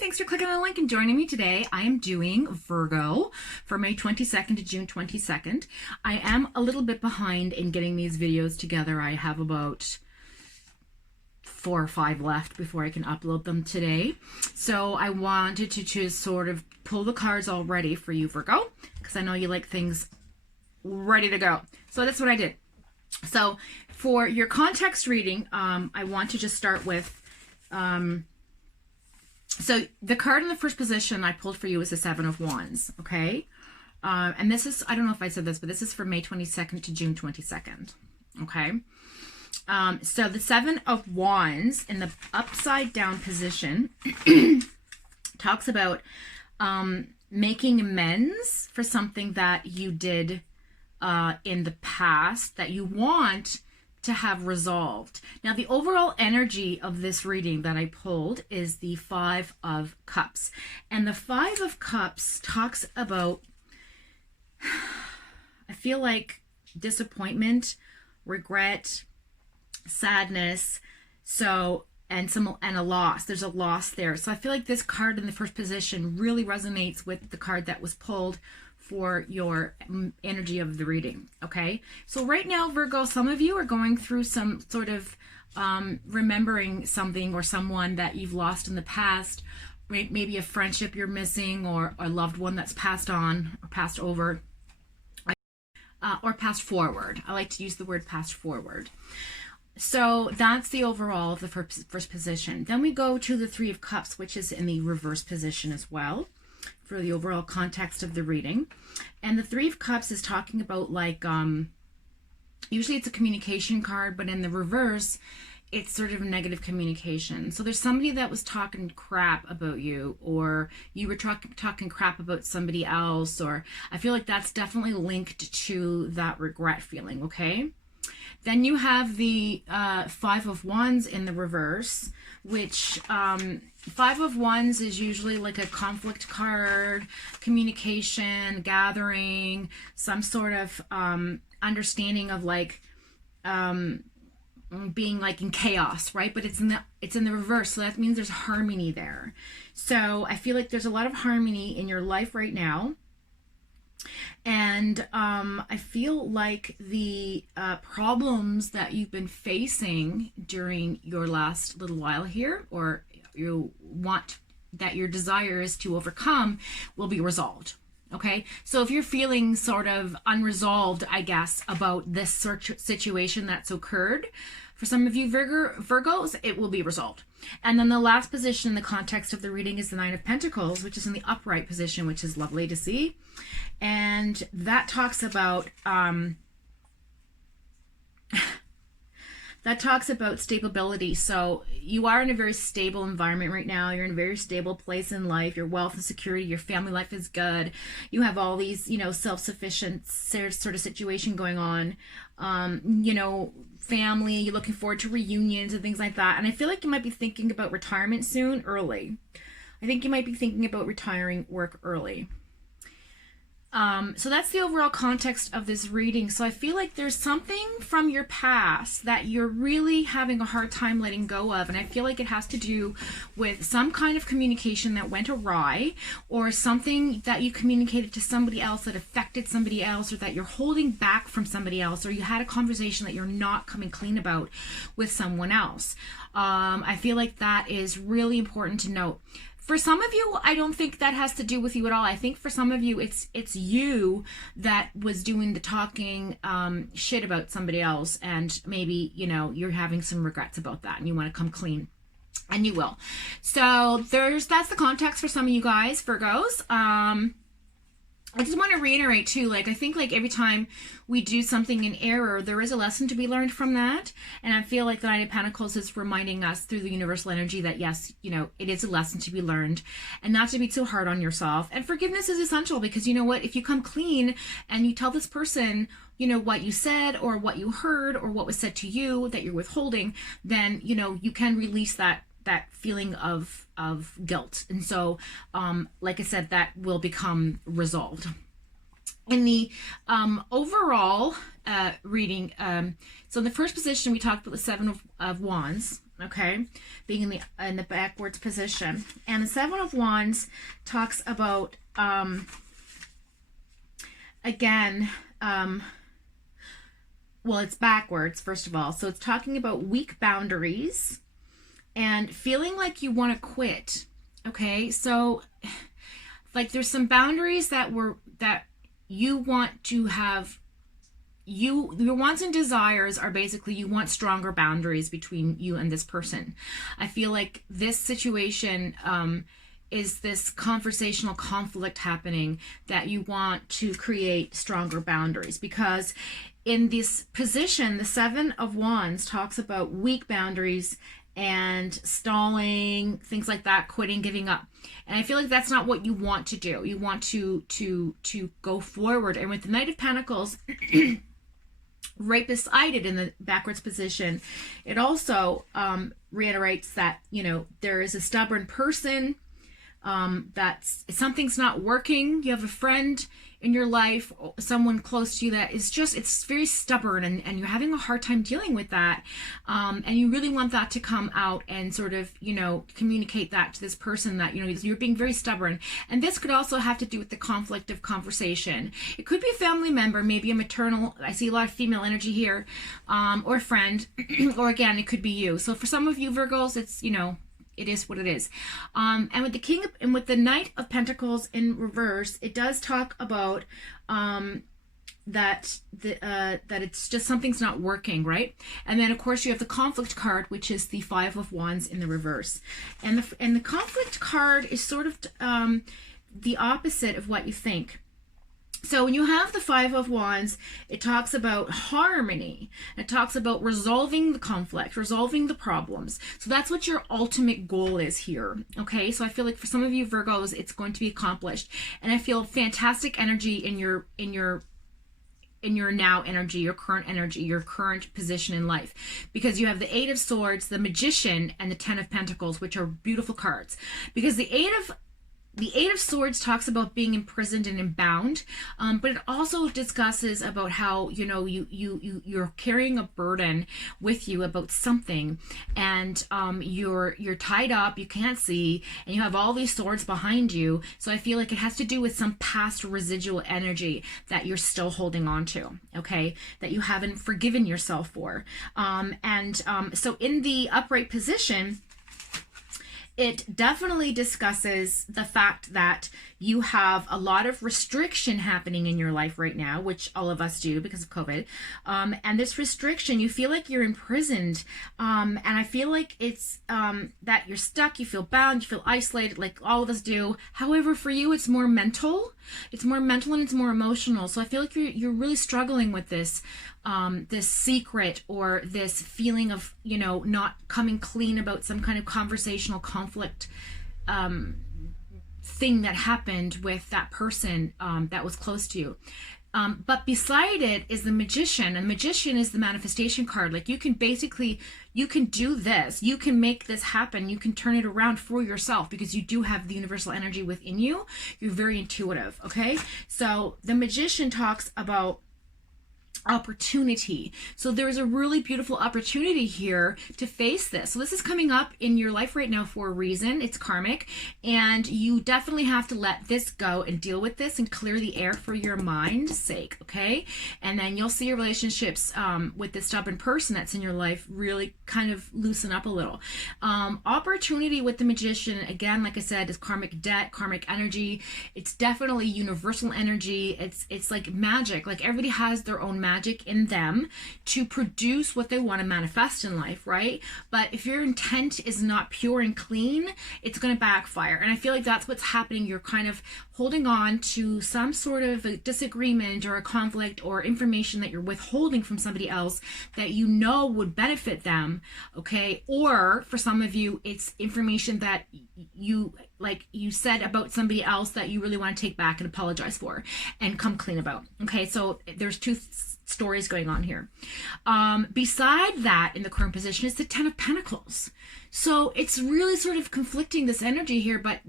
thanks for clicking on the link and joining me today. I am doing Virgo for May 22nd to June 22nd. I am a little bit behind in getting these videos together. I have about 4 or 5 left before I can upload them today. So I wanted to just sort of pull the cards all ready for you, Virgo, because I know you like things ready to go. So that's what I did. So for your context reading, I want to just start with so the card in the first position I pulled for you is the Seven of Wands, okay? And this is, I don't know if I said this, but this is for May 22nd to June 22nd, okay? So the Seven of Wands in the upside down position talks about making amends for something that you did in the past that you want to have resolved. Now, the overall energy of this reading that I pulled is the Five of Cups. And the Five of Cups talks about, I feel like, disappointment, regret, sadness, and a loss. There's a loss there. So I feel like this card in the first position really resonates with the card that was pulled for your energy of the reading, okay? So right now, Virgo, some of you are going through some sort of remembering something or someone that you've lost in the past, maybe a friendship you're missing or a loved one that's passed on or passed over, or passed forward. I like to use the word passed forward. So that's the overall of the first position. Then we go to the Three of Cups, which is in the reverse position as well, for the overall context of the reading. And the Three of Cups is talking about, like, usually it's a communication card, but in the reverse, it's sort of negative communication. So there's somebody that was talking crap about you, or you were talking crap about somebody else, or I feel like that's definitely linked to that regret feeling, okay? Then you have the Five of Wands in the reverse, which Five of Wands is usually like a conflict card, communication, gathering, some sort of understanding of, like, being like in chaos, right? But it's in the reverse, so that means there's harmony there. So I feel like there's a lot of harmony in your life right now. And I feel like the problems that you've been facing during your last little while here, or you want that your desire is to overcome, will be resolved. Okay, so if you're feeling sort of unresolved, I guess, about this situation that's occurred, for some of you Virgos, it will be resolved. And then the last position in the context of the reading is the Nine of Pentacles, which is in the upright position, which is lovely to see. And that talks about stability. So you are in a very stable environment right now. You're in a very stable place in life. Your wealth and security, your family life is good. You have all these, self-sufficient sort of situation going on. Family, you're looking forward to reunions and things like that. And I feel like you might be thinking about retirement soon, early. I think you might be thinking about retiring work early. So that's the overall context of this reading. So I feel like there's something from your past that you're really having a hard time letting go of. And I feel like it has to do with some kind of communication that went awry, or something that you communicated to somebody else that affected somebody else, or that you're holding back from somebody else, or you had a conversation that you're not coming clean about with someone else. I feel like that is really important to note. For some of you, I don't think that has to do with you at all. I think for some of you, it's you that was doing the talking shit about somebody else, and maybe, you're having some regrets about that and you want to come clean, and you will. So that's the context for some of you guys, Virgos. I just want to reiterate too, like, I think, like, every time we do something in error, there is a lesson to be learned from that. And I feel like the Nine of Pentacles is reminding us through the universal energy that, yes, it is a lesson to be learned, and not to be too hard on yourself. And forgiveness is essential, because you know what? If you come clean and you tell this person, what you said or what you heard or what was said to you that you're withholding, then, you can release that feeling of guilt. And so, like I said, that will become resolved. In the overall reading, so in the first position, we talked about the Seven of Wands, okay, being in the backwards position. And the Seven of Wands talks about again, well, it's backwards, first of all. So it's talking about weak boundaries and feeling like you want to quit. Okay, so like there's some boundaries that you want to have. Your wants and desires are basically, you want stronger boundaries between you and this person. I feel like this situation is this conversational conflict happening that you want to create stronger boundaries, because in this position, the Seven of Wands talks about weak boundaries and stalling, things like that, quitting, giving up. And I feel like that's not what you want to do. You want to go forward. And with the Knight of Pentacles right beside it in the backwards position, it also reiterates that, you know, there is a stubborn person, that's something's not working. You have a friend in your life, someone close to you that is just, it's very stubborn, and you're having a hard time dealing with that, and you really want that to come out and sort of, you know, communicate that to this person that, you know, you're being very stubborn. And this could also have to do with the conflict of conversation. It could be a family member, maybe a maternal, I see a lot of female energy here, or a friend, or again, it could be you. So for some of you Virgos, it's, you know, it is what it is. And with the King of, and with the Knight of Pentacles in reverse, it does talk about that it's just something's not working, right? And then of course you have the conflict card, which is the Five of Wands in the reverse. And the conflict card is sort of the opposite of what you think. So when you have the Five of Wands, it talks about harmony. It talks about resolving the conflict, resolving the problems. So that's what your ultimate goal is here. Okay, so I feel like for some of you Virgos, it's going to be accomplished. And I feel fantastic energy in your now energy, your current position in life, because you have the Eight of Swords, the Magician, and the Ten of Pentacles, which are beautiful cards. Because the Eight of Swords talks about being imprisoned and bound, but it also discusses about how, you know, you're carrying a burden with you about something, and you're tied up, you can't see, and you have all these swords behind you. So I feel like it has to do with some past residual energy that you're still holding on to, okay, that you haven't forgiven yourself for. So in the upright position, it definitely discusses the fact that you have a lot of restriction happening in your life right now, which all of us do because of COVID. And this restriction, you feel like you're imprisoned. And I feel like it's that you're stuck, you feel bound, you feel isolated, like all of us do. However, for you, it's more mental. It's more mental and it's more emotional. So I feel like you're really struggling with this secret, or this feeling of, you know, not coming clean about some kind of conversational conflict thing that happened with that person that was close to you. But beside it is the Magician, and the Magician is the manifestation card. Like you can do this, you can make this happen, you can turn it around for yourself, because you do have the universal energy within you. You're very intuitive, okay? So the Magician talks about opportunity. So there's a really beautiful opportunity here to face this. So this is coming up in your life right now for a reason. It's karmic, and you definitely have to let this go and deal with this and clear the air for your mind's sake, okay? And then you'll see your relationships with this stubborn person that's in your life really kind of loosen up a little. Opportunity with the Magician, again, like I said, is karmic debt, karmic energy. It's definitely universal energy. It's like magic. Like everybody has their own magic in them to produce what they want to manifest in life, right? But if your intent is not pure and clean, it's going to backfire. And I feel like that's what's happening. You're kind of holding on to some sort of a disagreement or a conflict or information that you're withholding from somebody else that you know would benefit them, okay? Or for some of you, it's information that you said about somebody else that you really want to take back and apologize for and come clean about, okay? So there's two stories going on here. Beside that, in the current position, is the Ten of Pentacles. So it's really sort of conflicting, this energy here, but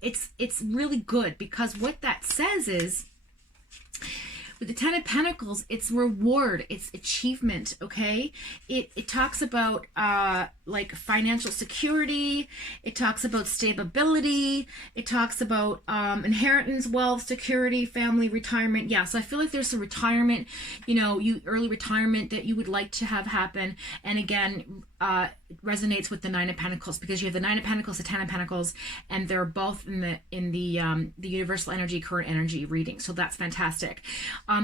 it's really good, because what that says is With the Ten of Pentacles, it's reward, it's achievement, okay? It talks about like financial security, it talks about stability, it talks about inheritance, wealth, security, family, retirement. Yeah, so I feel like there's a retirement, you know, early retirement that you would like to have happen. And again, it resonates with the Nine of Pentacles, because you have the Nine of Pentacles, the Ten of Pentacles, and they're both in the universal energy, current energy reading. So that's fantastic.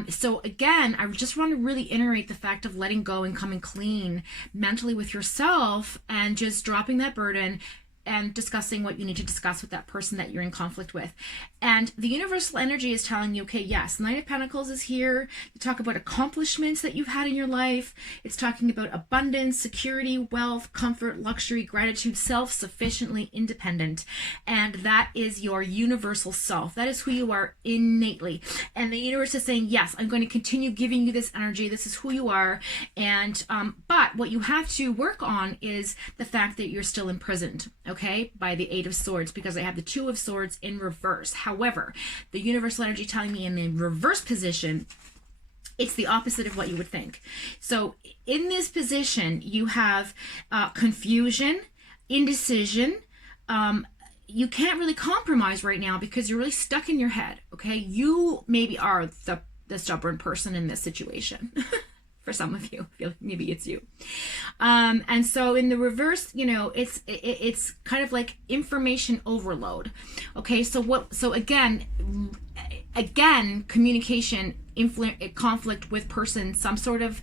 So again, I just want to really iterate the fact of letting go and coming clean mentally with yourself, and just dropping that burden and discussing what you need to discuss with that person that you're in conflict with. And the universal energy is telling you, okay, yes, Nine of Pentacles is here to talk about accomplishments that you've had in your life. It's talking about abundance, security, wealth, comfort, luxury, gratitude, self-sufficiently independent. And that is your universal self. That is who you are innately. And the universe is saying, yes, I'm going to continue giving you this energy. This is who you are. And but what you have to work on is the fact that you're still imprisoned, okay, by the Eight of Swords, because I have the Two of Swords in reverse. However, the universal energy telling me in the reverse position, it's the opposite of what you would think. So in this position, you have confusion, indecision. You can't really compromise right now because you're really stuck in your head, okay? You maybe are the stubborn person in this situation. For some of you, I feel like maybe it's you. And so in the reverse, you know, it's kind of like information overload. Okay, so again, communication, conflict with person, some sort of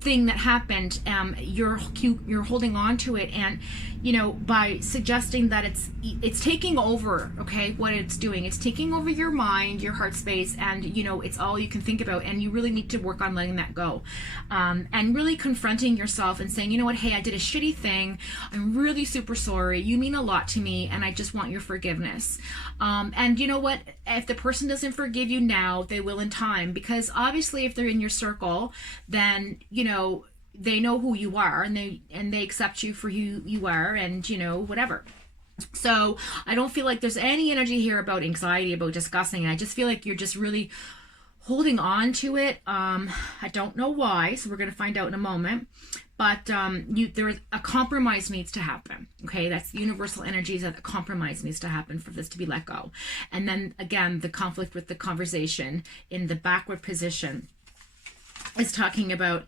thing that happened, you're holding on to it, and you know, by suggesting that it's taking over, okay, what it's doing, it's taking over your mind, your heart space, and you know, it's all you can think about, and you really need to work on letting that go, and really confronting yourself and saying, you know what, hey, I did a shitty thing, I'm really super sorry, you mean a lot to me, and I just want your forgiveness. And you know what, if the person doesn't forgive you now, they will in time, because obviously if they're in your circle, then you know, they know who you are, and they accept you for who you are, and you know, whatever. So I don't feel like there's any energy here about anxiety, about discussing. I just feel like you're just really holding on to it. I don't know why, so we're going to find out in a moment. But a compromise needs to happen. Okay, that's universal energy, that a compromise needs to happen for this to be let go. And then again, the conflict with the conversation in the backward position is talking about,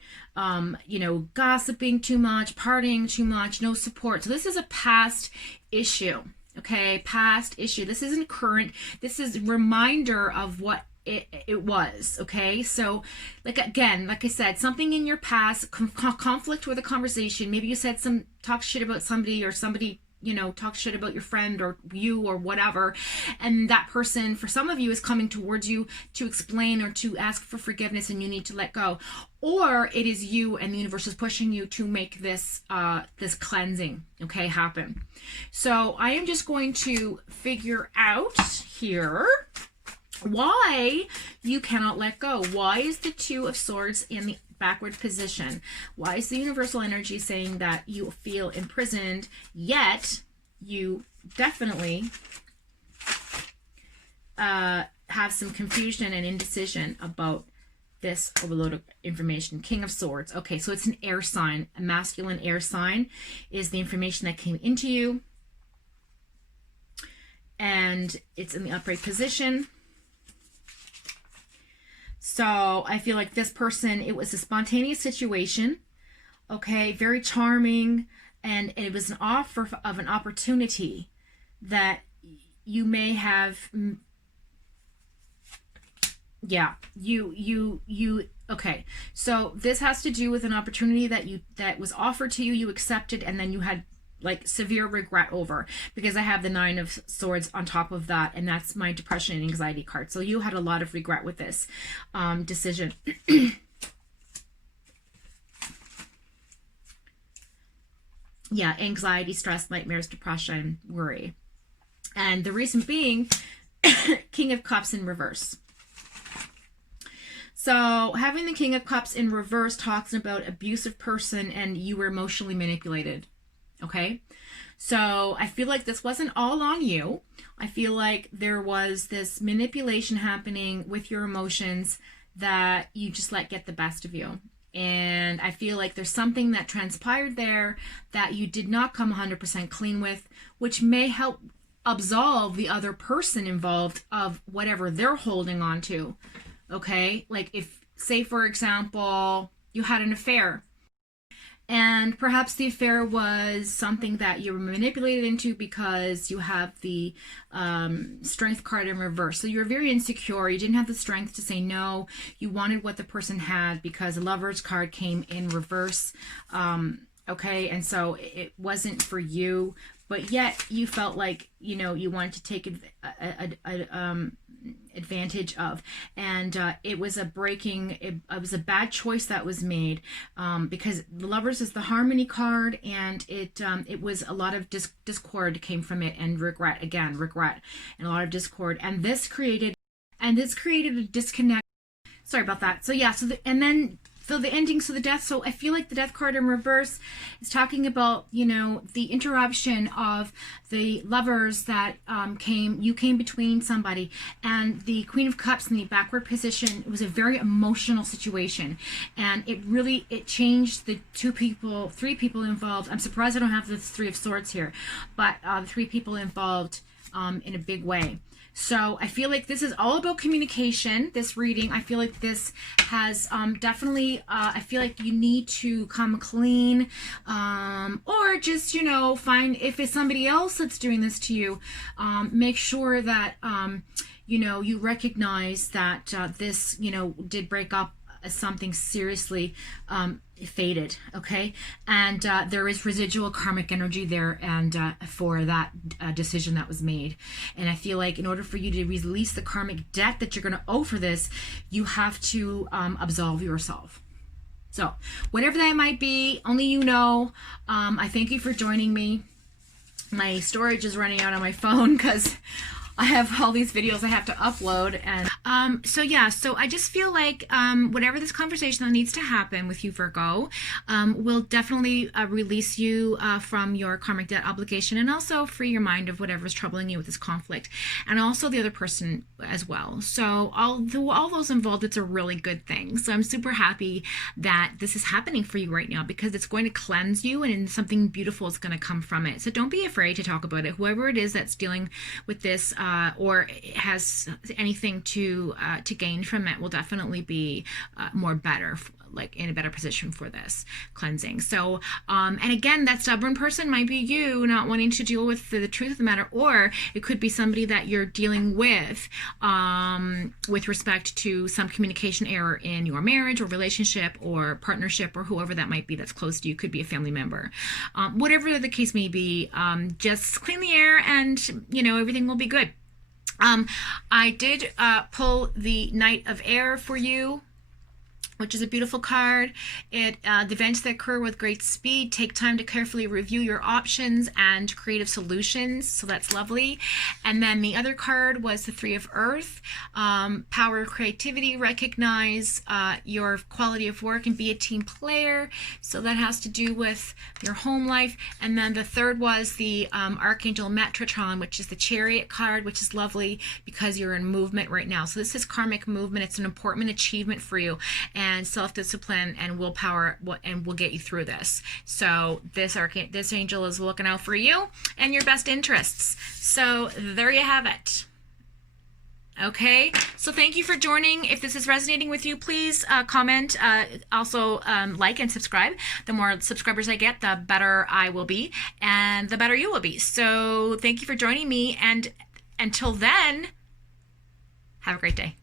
you know, gossiping too much, partying too much, no support. So this is a past issue, okay? Past issue. This isn't current. This is a reminder of what it was, okay? So, like, again, like I said, something in your past, conflict with a conversation. Maybe you said talk shit about somebody, or somebody, you know, talk shit about your friend or you or whatever, and that person, for some of you, is coming towards you to explain or to ask for forgiveness, and you need to let go. Or it is you, and the universe is pushing you to make this this cleansing, okay, happen. So I am just going to figure out here why you cannot let go. Why is the Two of Swords in the backward position? Why is the universal energy saying that you feel imprisoned, yet you definitely have some confusion and indecision about this overload of information? King of Swords. Okay, so it's an air sign. A masculine air sign is the information that came into you, and it's in the upright position. So I feel like this person, it was a spontaneous situation, okay, very charming, and it was an offer of an opportunity that you may have, yeah, okay. So this has to do with an opportunity that was offered to you, you accepted, and then you had like severe regret over, because I have the Nine of Swords on top of that, and that's my depression and anxiety card. So you had a lot of regret with this decision. Yeah, anxiety, stress, nightmares, depression, worry. And the reason being, King of Cups in reverse. So having the King of Cups in reverse talks about abusive person, and you were emotionally manipulated. Okay, so I feel like this wasn't all on you. I feel like there was this manipulation happening with your emotions that you just let get the best of you. And I feel like there's something that transpired there that you did not come 100% clean with, which may help absolve the other person involved of whatever they're holding on to. Okay? Like if, say for example, you had an affair, and perhaps the affair was something that you were manipulated into because you have the strength card in reverse. So you were very insecure. You didn't have the strength to say no. You wanted what the person had because the Lover's card came in reverse. Okay, and so it wasn't for you, but yet you felt like, you know, you wanted to take advantage of, and it was a it was a bad choice that was made, because the Lovers is the harmony card, and it was a lot of discord came from it, and regret, and a lot of discord, and this created a disconnect. Sorry about that. So yeah, so the ending, so the death. So I feel like the death card in reverse is talking about, you know, the interruption of the Lovers that you came between somebody, and the Queen of Cups in the backward position. It was a very emotional situation, and it changed the three people involved. I'm surprised I don't have the Three of Swords here, but the three people involved in a big way. So I feel like this is all about communication, this reading. I feel like this has definitely, I feel like you need to come clean, or just, you know, find, if it's somebody else that's doing this to you, make sure that, you know, you recognize that this, you know, did break up as something seriously faded, okay? And there is residual karmic energy there, and for that decision that was made. And I feel like in order for you to release the karmic debt that you're going to owe for this, you have to absolve yourself. So whatever that might be, only you know. I thank you for joining me. My storage is running out on my phone because I have all these videos I have to upload, and so yeah, so I just feel like whatever this conversation that needs to happen with you, Virgo, will definitely release you from your karmic debt obligation, and also free your mind of whatever's troubling you with this conflict, and also the other person as well. So all those involved, it's a really good thing. So I'm super happy that this is happening for you right now, because it's going to cleanse you, and something beautiful is going to come from it. So don't be afraid to talk about it. Whoever it is that's dealing with this, or has anything to gain from it, will definitely be like in a better position for this cleansing. So and again, that stubborn person might be you not wanting to deal with the truth of the matter, or it could be somebody that you're dealing with respect to some communication error in your marriage or relationship or partnership, or whoever that might be that's close to you. Could be a family member. Whatever the case may be, just clean the air, and you know, everything will be good. I did pull the Knight of Air for you, which is a beautiful card. The events that occur with great speed take time to carefully review your options and creative solutions, so that's lovely. And then the other card was the Three of Earth, power of creativity, recognize your quality of work and be a team player, so that has to do with your home life. And then the third was the Archangel Metatron, which is the Chariot card, which is lovely because you're in movement right now. So this is karmic movement. It's an important achievement for you, and self-discipline and willpower and will get you through this. So this angel is looking out for you and your best interests. So there you have it. Okay, so thank you for joining. If this is resonating with you, please comment, also like and subscribe. The more subscribers I get, the better I will be, and the better you will be. So thank you for joining me, and until then, have a great day.